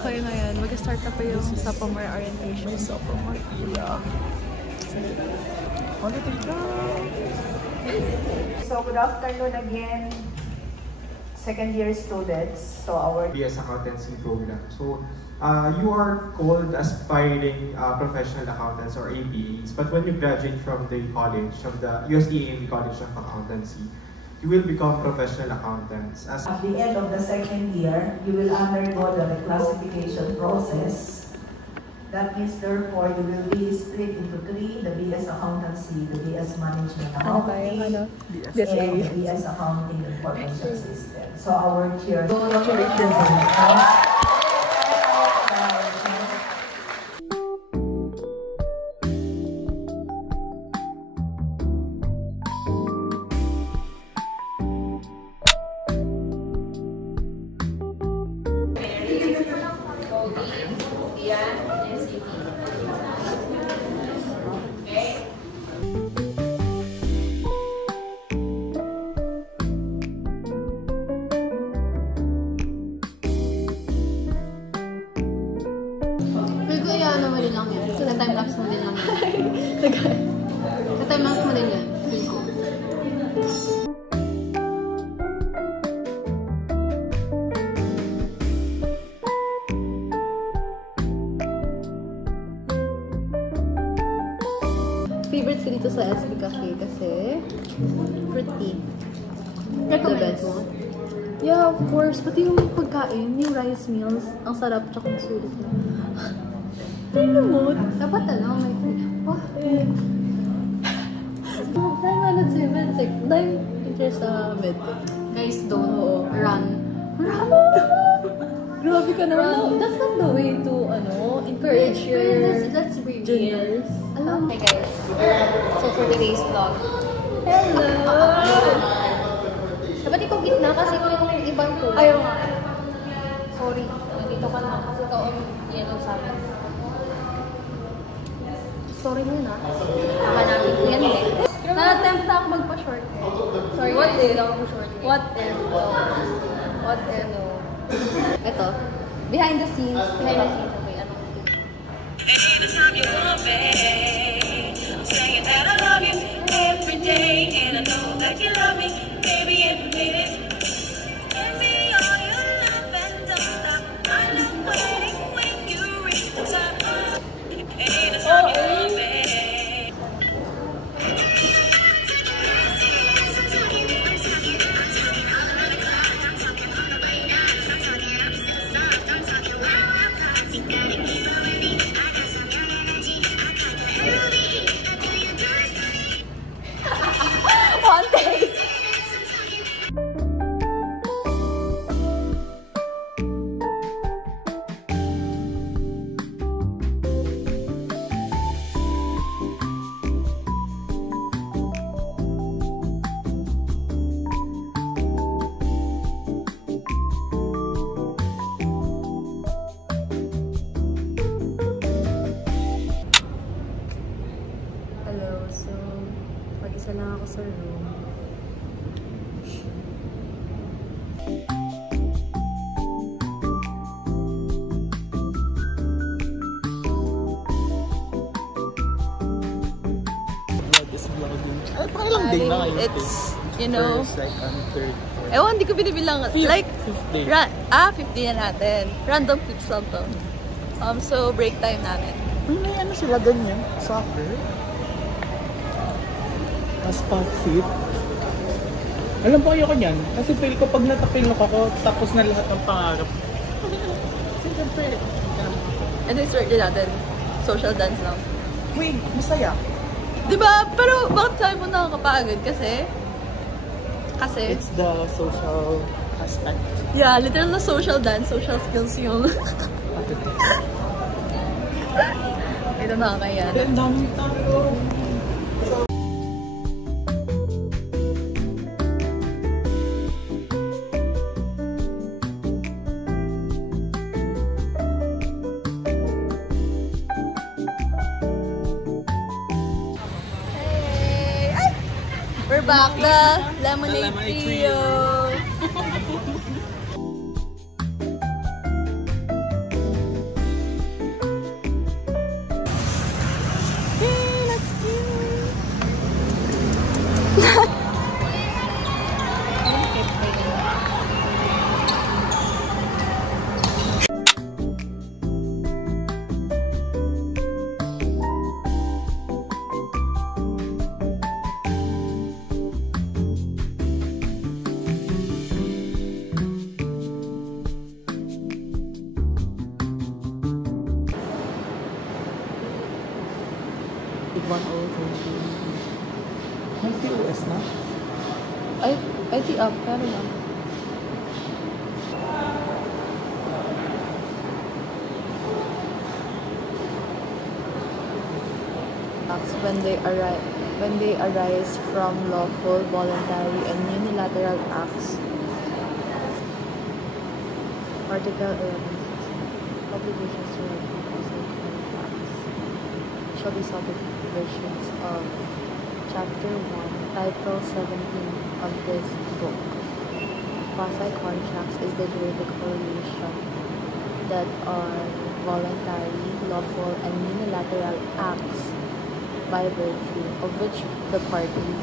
Okay na yan. Mag-start na pa yung sophomore orientation. Sophomore. Yeah. So, good afternoon again, second year students. So, our BS Accountancy program. So, you are called aspiring professional accountants or APAs. But when you graduate from the college, from the UST College of Accountancy, you will become professional accountants. At the end of the second year, you will undergo the reclassification process. That means, therefore, you will be split into three: the BS Accountancy, the BS Management Accounting, and the BS Accounting Information System. So our chair. Time-lapse mo din lang yan. Time-lapse mo din yan. Favorite ko dito sa SB Cafe kasi fruity. Recommend mo? Yeah, of course. Pati yung pagkain, yung rice meals, ang sarap tsaka ang sulit mo. Tingnan mo. Dapat may free. Dahil malad sa medtech. Dahil interest sa medtech. Guys, don't run. Run! Grabe ka naman. That's not the way to, encourage your juniors. Hey guys. So for today's vlog. Hello! Dapat ikaw gitna kasi ko yung ibang ko. Ayaw nga. Sorry. Dito ka na kasi ikaw ang yellow sa amin. Sorry mo na. Tama natin ko yan eh. Na-attempt na ako magpa-short eh. Sorry, what if? What if? What if? Ito. Behind the scenes. Okay, ano? Saying that I love you every day, and I know that you love me, baby, every minute. Give me all your love and don't stop. I love waiting when you reach the top. Anytime you love me. So, mag-isa lang ako sa room. Ay, pakilang day na kayo? It's, you know, first, like, third, fourth. Ewan, hindi ko binibilang. Like, fifth day. 50 na natin. Random clips lang to. So, break time namin. May ano sila ganyan? Soccer? Asphalt fit. Alam po ayoko niyan. Kasi feel ko pag natapilok ako, tapos na lahat ng pangarap. Siyempre. And then start din natin. Social dance lang. Wait, masaya. Diba? Pero bakit sabi mo nakakapagod? Kasi? It's the social aspect. Yeah, literal na social dance, social skills yung. Ito nakakaya. Ang dami tao. We're back, the Lemonade Trio. Ay, IT up. Pero lang. When they arise from lawful, voluntary, and unilateral acts. Article 1160. Obligations to acts shall be subject to provisions of Chapter 1, Title 17 of this book. Quasi-contracts is the juridic relation that are voluntary, lawful, and unilateral acts by virtue of which the parties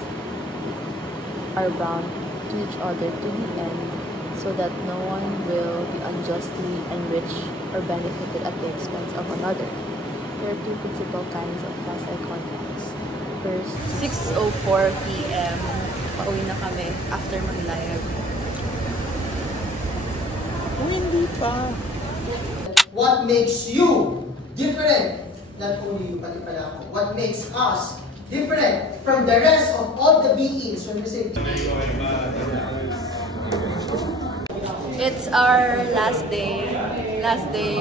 are bound to each other to the end, so that no one will be unjustly enriched or benefited at the expense of another. There are two principal kinds of quasi-contracts. First, 6:04 p.m. Pauwi na kami after mag-live. Hindi pa. What makes you different? Not only you, pati pala ako. What makes us different from the rest of all the beings? When we say It's our last day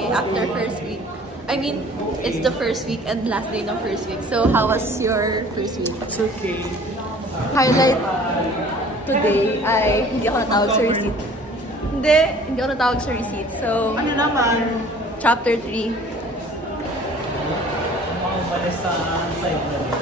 after first week. I mean, it's the first week and last day ng first week. So, how was your first week? It's okay. Highlight today ay hindi ako natawag sa receipt. Hindi ako natawag sa receipt. So, Ano naman? Chapter 3. Makabalis sa side na rin.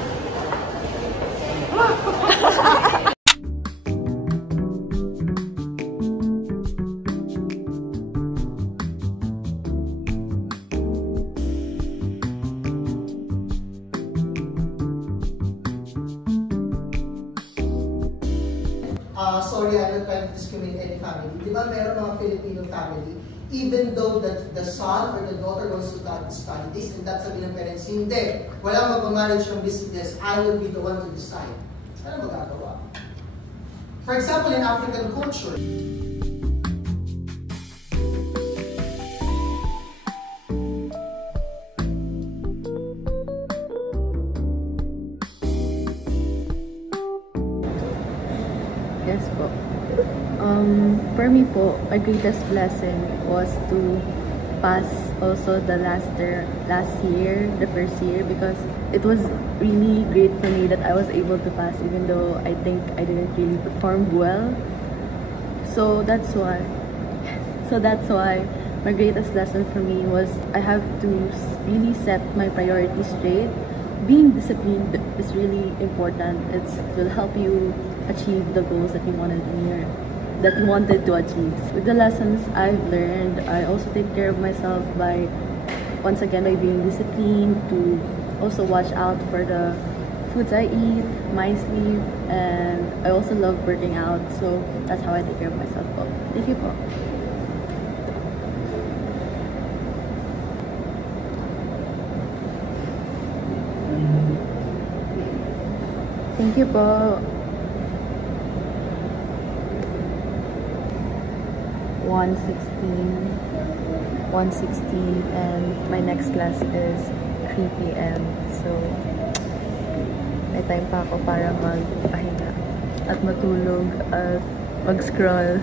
sorry, I'm not trying to discriminate any family. Di ba meron mga Filipino family, even though the son or the daughter wants to study this, and that's sabi ng parents, hindi, walang mag-marriage ng business, I will be the one to decide. Ano magagawa? For example, in African culture, Yes po. For me po, my greatest blessing was to pass also the last year, the first year, because it was really great for me that I was able to pass even though I think I didn't really perform well. So that's why my greatest lesson for me was I have to really set my priorities straight. Being disciplined is really important. It will help you achieve the goals that you wanted to achieve. With the lessons I've learned, I also take care of myself by being disciplined, to also watch out for the foods I eat, my sleep, and I also love working out. So that's how I take care of myself po. Thank you po. Thank you po. 1:16 and my next class is 3 p.m. So may time pa ako para magpahinga at matulog at mag-scroll.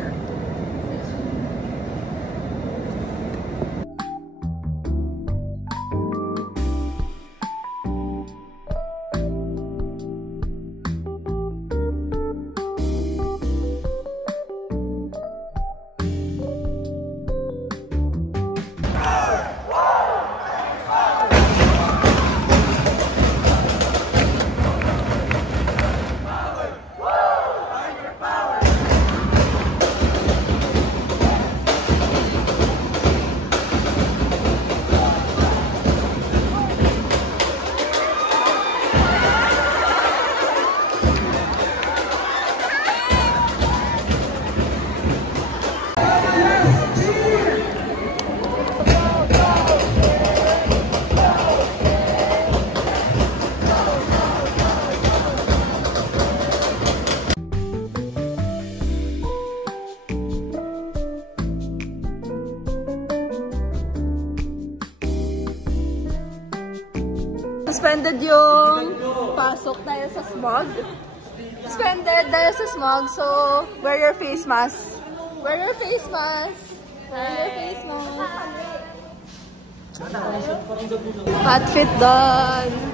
Suspended yung pasok dahil sa smog. suspended dahil sa smog, so wear your face mask. Wear your face mask. Wear your face mask. Hot fit done.